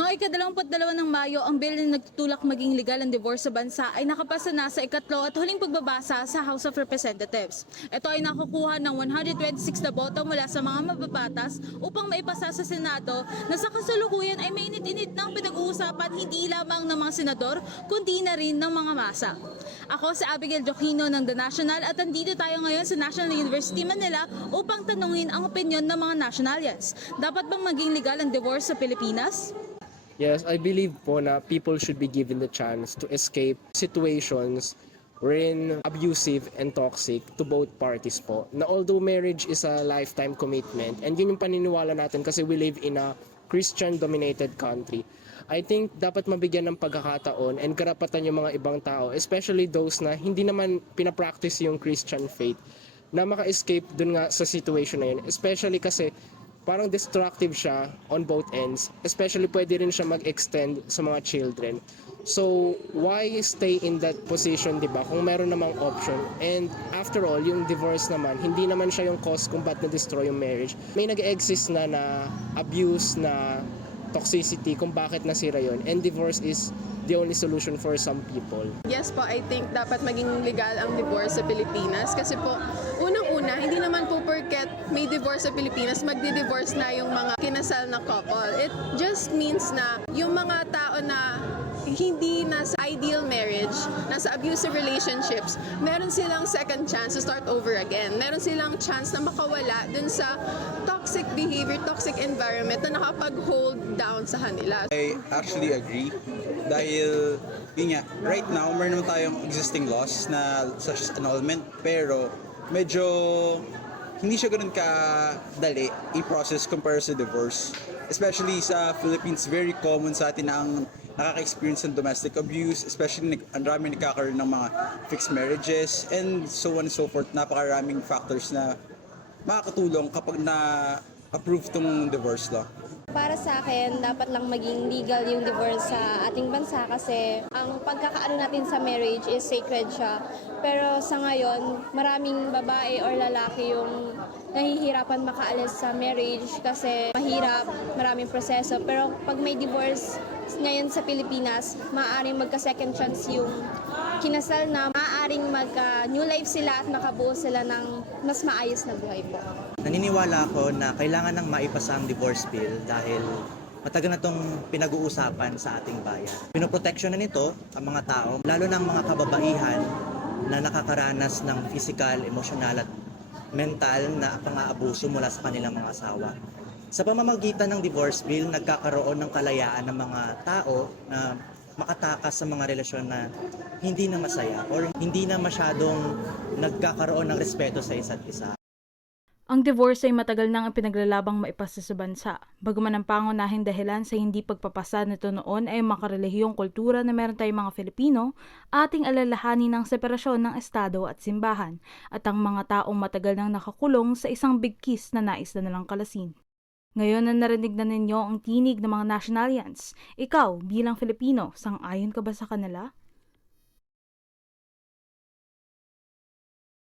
Noong ika-22 ng Mayo, ang bill na nagtutulak maging legal ang divorce sa bansa ay nakapasa na sa ikatlo at huling pagbabasa sa House of Representatives. Ito ay nakukuha ng 126 na boto mula sa mga mababatas upang maipasa sa Senado na sa kasalukuyan ay mainit-init ng pinag-uusapan hindi lamang ng mga senador kundi na rin ng mga masa. Ako si Abigail Joquino ng The National at andito tayo ngayon sa National University Manila upang tanungin ang opinyon ng mga Nationalians. Dapat bang maging legal ang divorce sa Pilipinas? Yes, I believe po na people should be given the chance to escape situations wherein abusive and toxic to both parties po. Na although marriage is a lifetime commitment, and yun yung paniniwala natin kasi we live in a Christian-dominated country, I think dapat mabigyan ng pagkakataon and karapatan yung mga ibang tao, especially those na hindi naman pinapractice yung Christian faith, na maka-escape dun nga sa situation na yun. Especially kasi parang destructive siya on both ends. Especially pwede rin siya mag-extend sa mga children. So, why stay in that position, di ba? Kung meron namang option. And after all, yung divorce naman, hindi naman siya yung cause kung ba't na-destroy yung marriage. May nag-exist na abuse, na toxicity kung bakit nasira yon. And divorce is the only solution for some people. Yes po, I think dapat maging legal ang divorce sa Pilipinas kasi po, unang-una, hindi naman po porket may divorce sa Pilipinas, magdi-divorce na yung mga kinasal na couple. It just means na yung mga tao na hindi nasa ideal marriage, nasa abusive relationships, meron silang second chance to start over again. Meron silang chance na makawala dun sa toxic behavior, toxic environment na nakapag-hold down sa kanila. I actually agree dahil yun nga, right now meron naman tayong existing laws na such as annulment pero medyo hindi siya ganoon kadali i-process compared sa divorce. Especially sa Philippines, very common sa atin na ang nakaka-experience ng domestic abuse, especially ang dami nagkakaroon ng mga fixed marriages and so on and so forth. Napakaraming factors na makakatulong kapag na-approve tong divorce law. Para sa akin, dapat lang maging legal yung divorce sa ating bansa kasi ang pagkakaano natin sa marriage is sacred siya. Pero sa ngayon, maraming babae or lalaki yung nahihirapan makaalis sa marriage kasi mahirap, maraming proseso. Pero pag may divorce ngayon sa Pilipinas, maaaring magka-second chance yung kinasal na maaaring magka-new life sila at makabuo sila ng mas maayos na buhay po. Naniniwala ako na kailangan ng maipasa ang divorce bill dahil matagal na itong pinag-uusapan sa ating bayan. Pinoproteksyon na nito ang mga tao, lalo na ang mga kababaihan na nakakaranas ng physical, emotional at mental na pang-aabuso mula sa kanilang mga asawa. Sa pamamagitan ng divorce bill, nagkakaroon ng kalayaan ng mga tao na makatakas sa mga relasyon na hindi na masaya or hindi na masyadong nagkakaroon ng respeto sa isa't isa. Ang divorce ay matagal nang pinaglalabang maipasa sa bansa. Bagaman ang pangunahing dahilan sa hindi pagpapasa nito noon ay makarelihiyong kultura na meron tayong mga Filipino, ating alalahanin ng separasyon ng Estado at simbahan at ang mga taong matagal nang nakakulong sa isang bigkis na nais na nalang kalasin. Ngayon na narinig na ninyo ang tinig ng mga Nationalians. Ikaw, bilang Filipino, sang-ayon ka ba sa kanila?